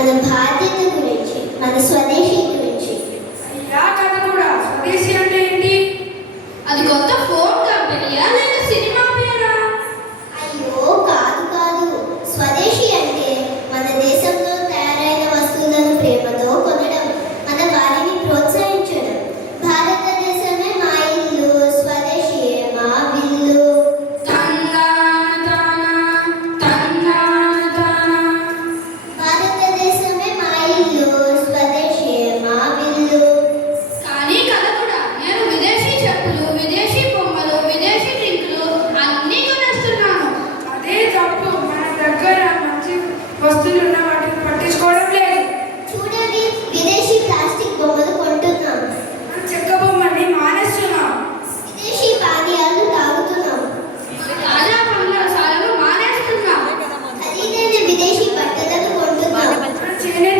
మన బాధ్యత గురించి, మన స్వదేశీ గురించి. అయ్యా కథ కూడా స్వదేశీ అంటే ఏంటి? అది కొత్త ఫోన్ కంపెనీయా లేక సినిమా పేరా? అయ్యో కాదు కాదు, స్వదేశీ అంటే మన దేశంలో తయారైన వస్తువులను ప్రేమతో కొనడం, మన వారిని ప్రోత్సహించడం. భారతదేశమే మా ఇల్లు, స్వదేశీయే మా విల్లు. భారతదేశమే మా ఇల్లు, స్వదేశీయే మా విల్లు. కానీ కథ కూడా నేను విదేశీ చెప్పులు, విదేశీ బొమ్మలు, విదేశీ డ్రింకులు అన్నీ కొనేస్తున్నాను. అదే తప్పు. మన దగ్గర మంచి వస్తువులు ఉన్న వాటిని పట్టించుకోవడం లేదు. చూడండి, విదేశీ ప్లాస్టిక్ బొమ్మలు కొంటున్నాం, మన చెక్క బొమ్మని మానేస్తున్నాం. విదేశీ పానీయాలు తాగుతున్నాం, తాజా పండ్ల సాలను మానేస్తున్నాం. ఖరీదైన విదేశీ బట్టలను కొంటున్నాం. మన చేనేత